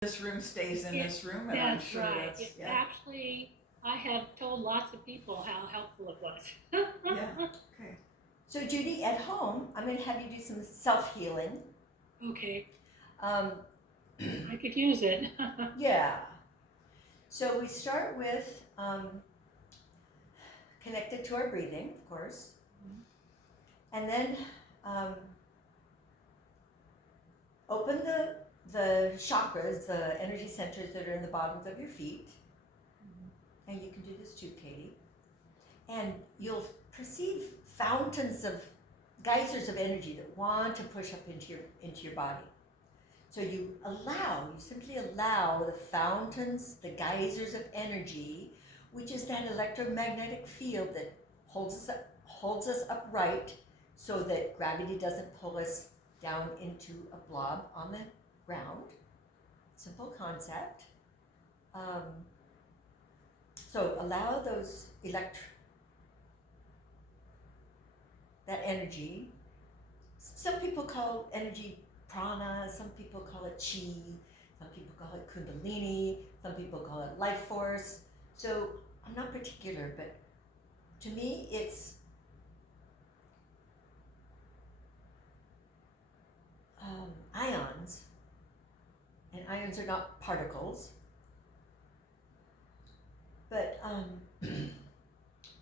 this room stays in this room, and I'm That's sure right. that's, It yeah, actually, I have told lots of people how helpful it was. yeah, okay. So Judy, at home, I'm going to have you do some self-healing. Okay, Um, I could use it. yeah. So we start with connected to our breathing, of course. And then open the chakras, the energy centers that are in the bottoms of your feet. And you can do this too, Katie. And you'll perceive fountains of geysers of energy that want to push up into your body. So you simply allow the fountains, the geysers of energy, which is that electromagnetic field that holds us upright so that gravity doesn't pull us down into a blob on the ground. Simple concept. So allow those that energy. Some people call energy prana, some people call it chi, some people call it kundalini, some people call it life force. So I'm not particular, but to me it's ions, and ions are not particles, but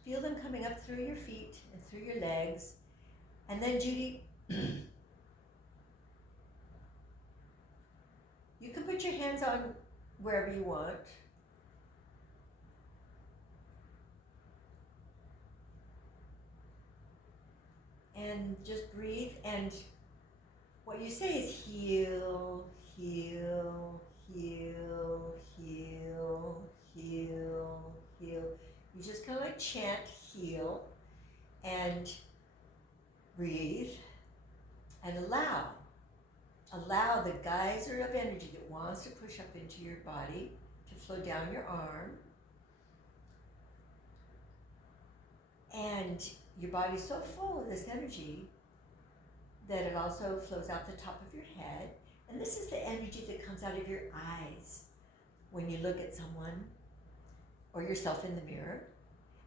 feel them coming up through your feet and through your legs. And then Judy, you can put your hands on wherever you want. And just breathe, and what you say is heal, heal, heal, heal, heal, heal. You just kind of like chant heal and breathe and allow the geyser of energy that wants to push up into your body to flow down your arm. And your body's so full of this energy that it also flows out the top of your head. And this is the energy that comes out of your eyes when you look at someone or yourself in the mirror.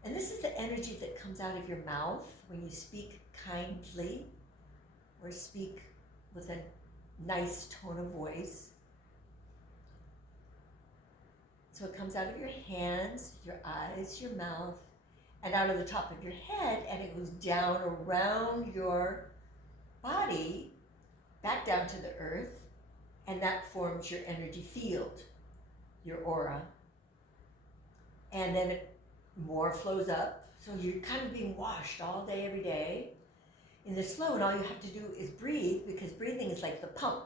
And this is the energy that comes out of your mouth when you speak kindly or speak with a nice tone of voice. So it comes out of your hands, your eyes, your mouth, and out of the top of your head, and it goes down around your body, back down to the earth, and that forms your energy field, your aura. And then it more flows up, so you're kind of being washed all day, every day in this flow, and all you have to do is breathe, because breathing is like the pump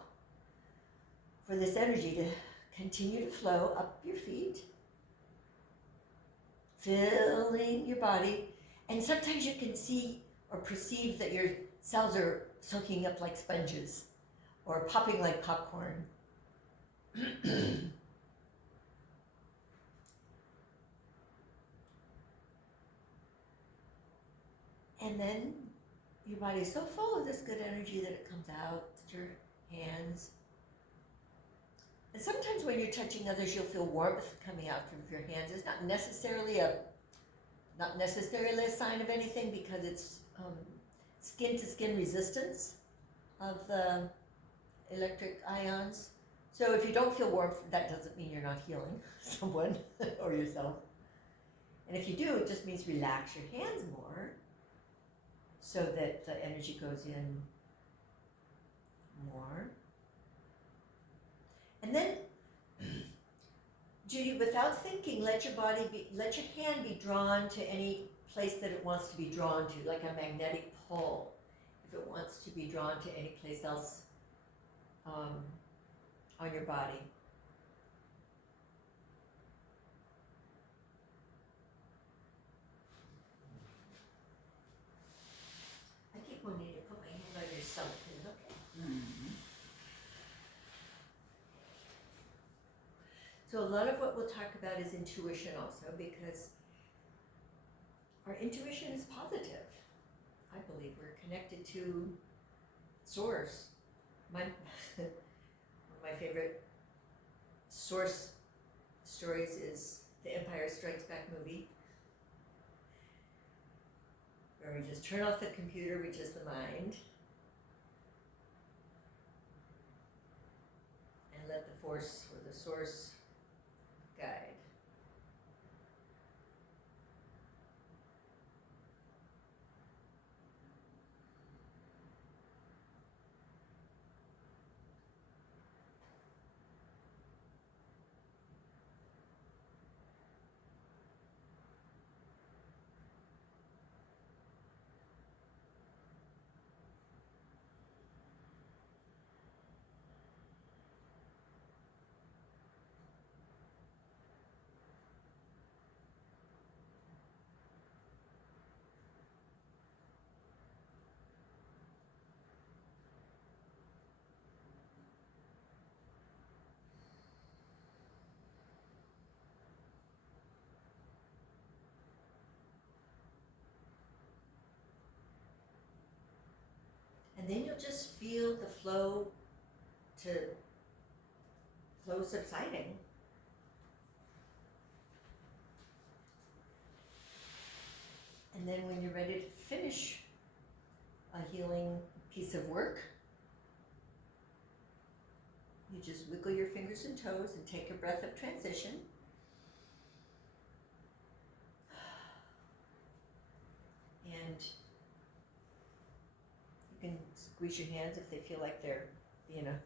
for this energy to continue to flow up your feet, filling your body. And sometimes you can see or perceive that your cells are soaking up like sponges or popping like popcorn. And then your body is so full of this good energy that it comes out to your hands. And sometimes when you're touching others, you'll feel warmth coming out from your hands. It's not necessarily a sign of anything, because it's skin to skin resistance of the electric ions. So if you don't feel warmth, that doesn't mean you're not healing someone or yourself. And if you do, it just means relax your hands more so that the energy goes in more. And then, Judy, without thinking, let your hand be drawn to any place that it wants to be drawn to, like a magnetic pull. If it wants to be drawn to any place else on your body. I keep wanting to put my hand on your stomach, okay? Mm-hmm. So a lot of what we'll talk about is intuition also, because our intuition is positive. I believe we're connected to source. One of my favorite source stories is the Empire Strikes Back movie, where we just turn off the computer, which is the mind, and let the force or the source guide. And then you'll just feel the flow subsiding. And then when you're ready to finish a healing piece of work, you just wiggle your fingers and toes and take a breath of transition. And you can squeeze your hands if they feel like they're being a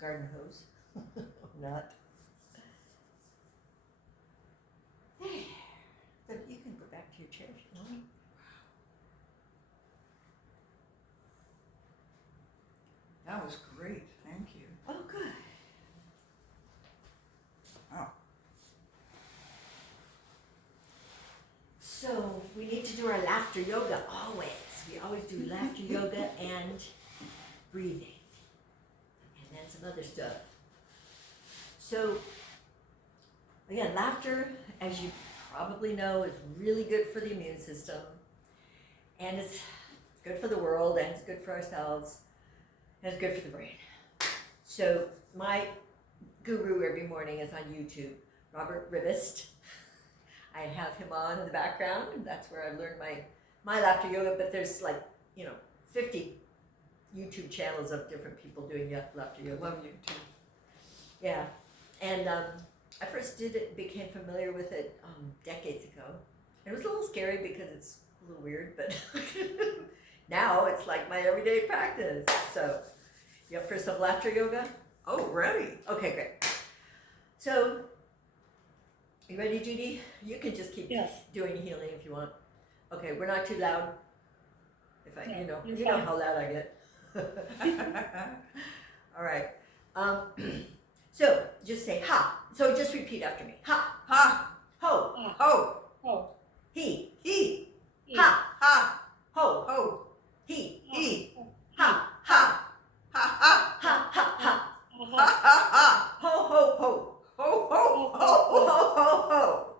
garden hose. Or not. There. So you can go back to your chair if you want. That was great, thank you. Oh, good. Oh. So we need to do our laughter yoga always. We always do laughter yoga and breathing. And then some other stuff. So, again, laughter, as you probably know, is really good for the immune system. And it's good for the world, and it's good for ourselves, and it's good for the brain. So, my guru every morning is on YouTube, Robert Ribist. I have him on in the background, and that's where I learned my laughter yoga, but there's 50 YouTube channels of different people doing laughter yoga. Love you too. Yeah, and I first became familiar with it decades ago. It was a little scary because it's a little weird, but now it's like my everyday practice. So, you up for some laughter yoga? Oh, ready. Okay, great. So, you ready, Judy? You can just keep Yes. doing healing if you want. Okay, we're not too loud. If I, No, you you're know fine. how loud I get. All right. So just say ha. So just repeat after me. Ha. Ha, Ho. ho, Oh, He. he, Ha. ha, Ho. ho, He. he, Ha. ha, ha, ha, Ha. Ha. Ha. ha, ha, ha, Ho. Ho. Ho. ho, ho, Ho. ho, Ho. Ho.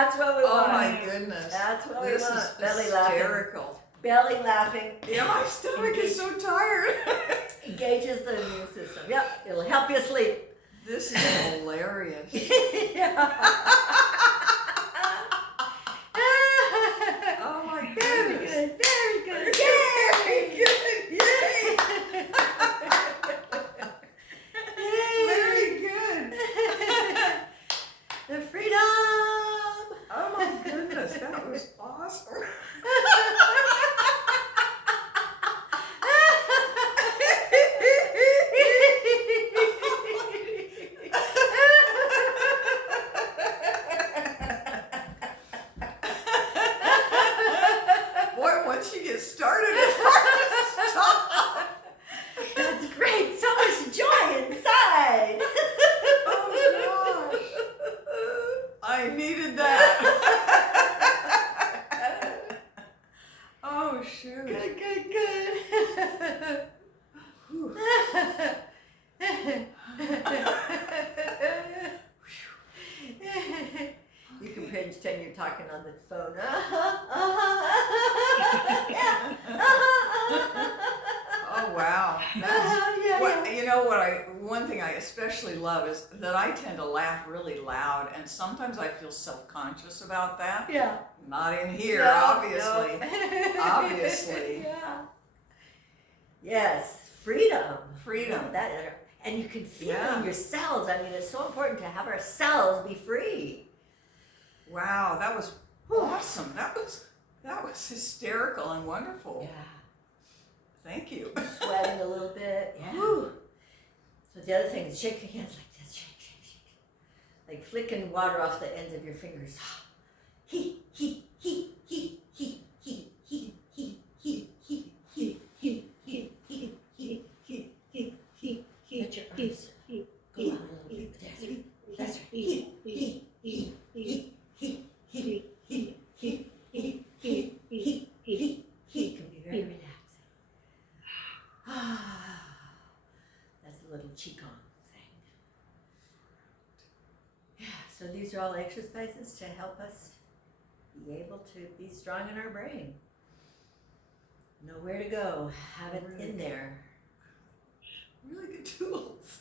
That's what we Oh want. my goodness. That's what we This want. is Belly laughing. hysterical. Belly laughing Yeah, my stomach is so tired. engages the immune system. Yep, it'll help you sleep. This is hilarious. Yeah. Oh my Very goodness. good, very good. Very Yay! good. Yay. Very good. The freedom! Oh my goodness, that was awesome. Boy, once you get started, it's hard to stop. That's great. So much joy inside. Oh gosh. I needed that. Oh shoot. Good, good, good. Whew. You can pretend you're talking on the phone. Yeah. Oh wow. That's, Yeah, what, yeah. you know what one thing I especially love is that I tend to laugh really loud, and sometimes I feel self-conscious about that. Yeah. Not in here, No, obviously. no. Obviously. Yeah. Yes, freedom. Freedom. That, and you can feel it Yeah. in your cells. I mean, it's so important to have our cells be free. Wow, that was awesome. That was hysterical and wonderful. Yeah. Thank you. Sweating a little bit. Yeah. Whew. So the other thing is shake your hands like this. Shake, shake, shake. Like flicking water off the ends of your fingers. He, he, he, he, he, he, he, he, he, he, he, he, he, he, he, he, he, he. Let your arms go out a little bit. That's right. He, he, he, he, he, he, he, he, he, he, he, he can be very relaxing. That's a little Qigong thing. Yeah, so these are all exercises to help us be able to be strong in our brain. Know where to go, have it in there. Really good tools.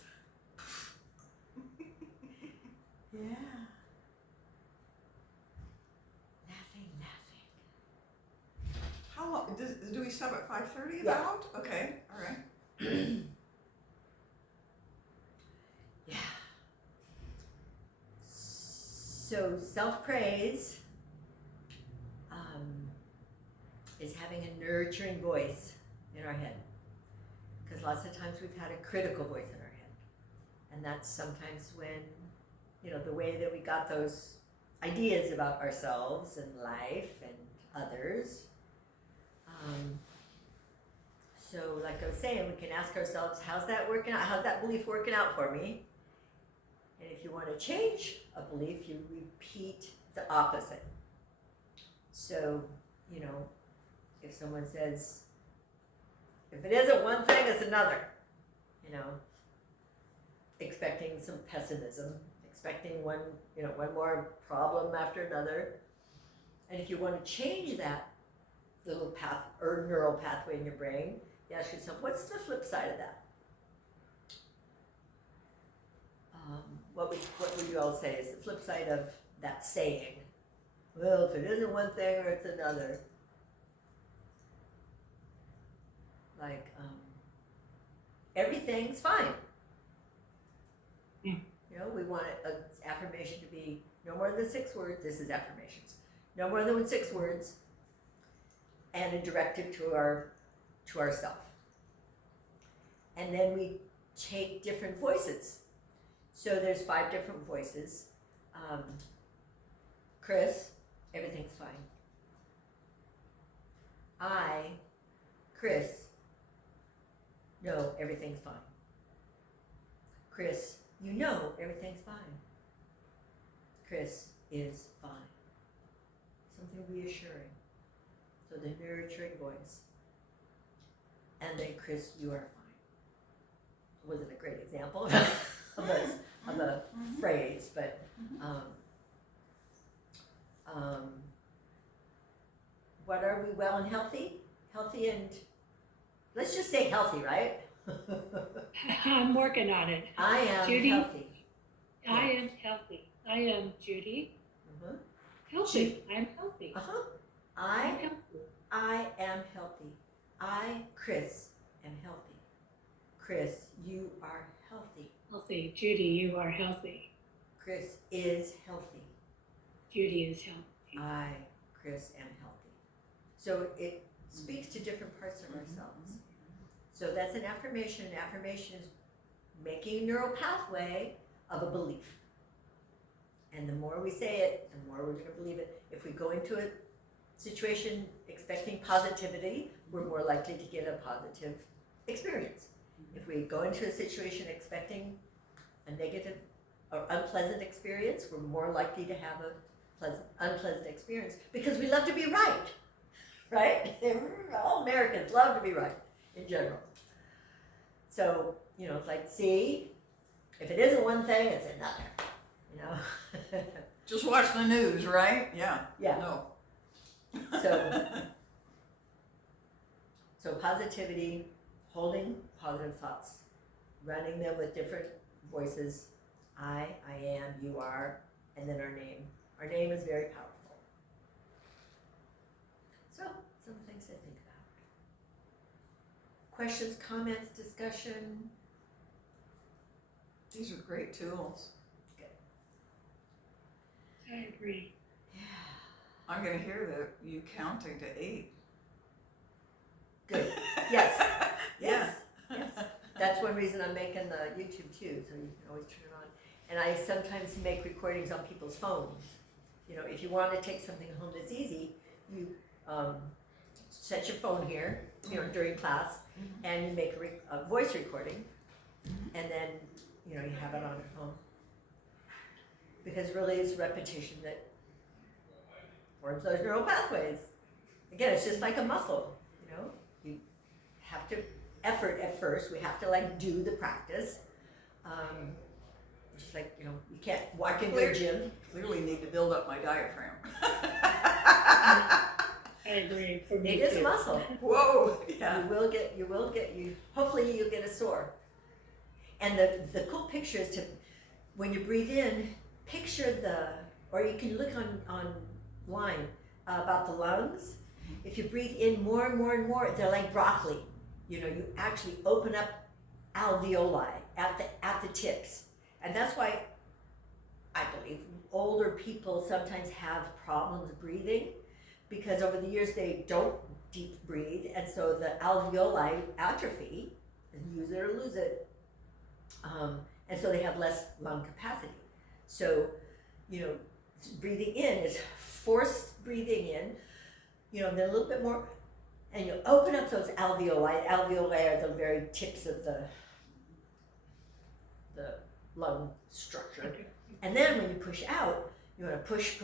Yeah. Laughing, laughing. How long do we stop at 5:30 Yeah. about? Okay, all right. Yeah. So self-praise is having a nurturing voice in our head. Because lots of times we've had a critical voice in our head. And that's sometimes when, the way that we got those ideas about ourselves and life and others. So like I was saying, we can ask ourselves, how's that working out? How's that belief working out for me? And if you want to change a belief, you repeat the opposite. So, if someone says, if it isn't one thing, it's another, expecting some pessimism, expecting one more problem after another. And if you want to change that little path or neural pathway in your brain, you ask yourself, what's the flip side of that? What would you all say is the flip side of that saying? Well, if it isn't one thing or it's another. Like, everything's fine. We want an affirmation to be no more than 6 words. This is affirmations. No more than 6 words, and a directive to ourself. And then we take different voices. So there's 5 different voices. Chris, everything's fine. Chris, no, everything's fine. Chris, everything's fine. Chris is fine. Something reassuring. So the nurturing voice. And then Chris, you are fine. It wasn't a great example of a phrase, but unhealthy? Healthy and, let's just say healthy, right? I'm working on it. I am Judy? healthy. I am healthy. I am Judy. Uh-huh. Healthy. I'm healthy. Uh-huh. I'm I healthy. am healthy. I, Chris, am healthy. Chris, you are healthy. Healthy. Judy, you are healthy. Chris is healthy. Judy is healthy. I, Chris, am healthy. So it speaks to different parts of ourselves. So that's an affirmation. An affirmation is making a neural pathway of a belief. And the more we say it, the more we're going to believe it. If we go into a situation expecting positivity, we're more likely to get a positive experience. If we go into a situation expecting a negative or unpleasant experience, we're more likely to have a unpleasant experience because we love to be right, right? All Americans love to be right in general. So, it's like, see, if it isn't one thing, it's another, Just watch the news, right? Yeah. Yeah. No. So positivity, holding positive thoughts, running them with different voices. I am, you are, and then our name. Our name is very powerful. So, some things to think about. Questions, comments, discussion? These are great tools. I agree. Yeah. I'm gonna hear you counting to 8. Good. Yes. Yeah. Yes. That's one reason I'm making the YouTube too, so you can always turn it on. And I sometimes make recordings on people's phones. If you want to take something home that's easy, you set your phone here, during class, and you make a voice recording, and then, you have it on your phone. Because really it's repetition that forms those neural pathways. Again, it's just like a muscle, you have to effort at first. We have to do the practice. Just like, you can't walk into a gym. Clearly need to build up my diaphragm. I agree. For me It is too. muscle. Whoa. Yeah. You will get, hopefully you'll get a sore. And the cool picture is when you breathe in, picture or you can look online about the lungs. If you breathe in more and more and more, they're like broccoli. You actually open up alveoli at the tips. And that's why I believe older people sometimes have problems breathing, because over the years they don't deep breathe, and so the alveoli atrophy, and use it or lose it, and so they have less lung capacity. So, breathing in is forced breathing in, then a little bit more, and you open up those alveoli. Alveoli are the very tips of the lung structure. Okay. And then when you push out, you want to push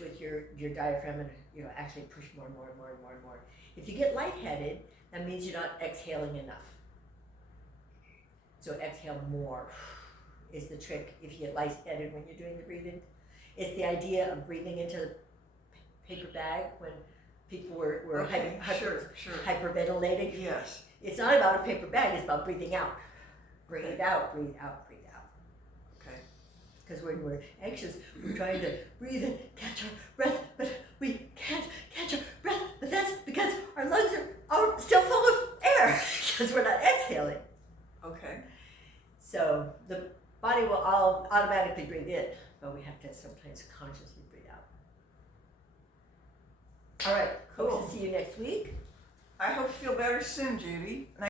with your diaphragm, and actually push more and more and more and more and more. If you get lightheaded, that means you're not exhaling enough. So exhale more is the trick if you get lightheaded when you're doing the breathing. It's the idea of breathing into the paper bag when people were Okay, sure. hyperventilating. Yes. It's not about a paper bag, it's about breathing out. Breathe Okay. out, breathe out, breathe out. Okay. Because when we're anxious, we're trying to breathe and catch our breath, but we can't catch our breath. But that's because our lungs are still full of air, because we're not exhaling. Okay. So the body will all automatically breathe in, but we have to sometimes consciously breathe out. All right, Cool. hope to see you next week. I hope you feel better soon, Judy.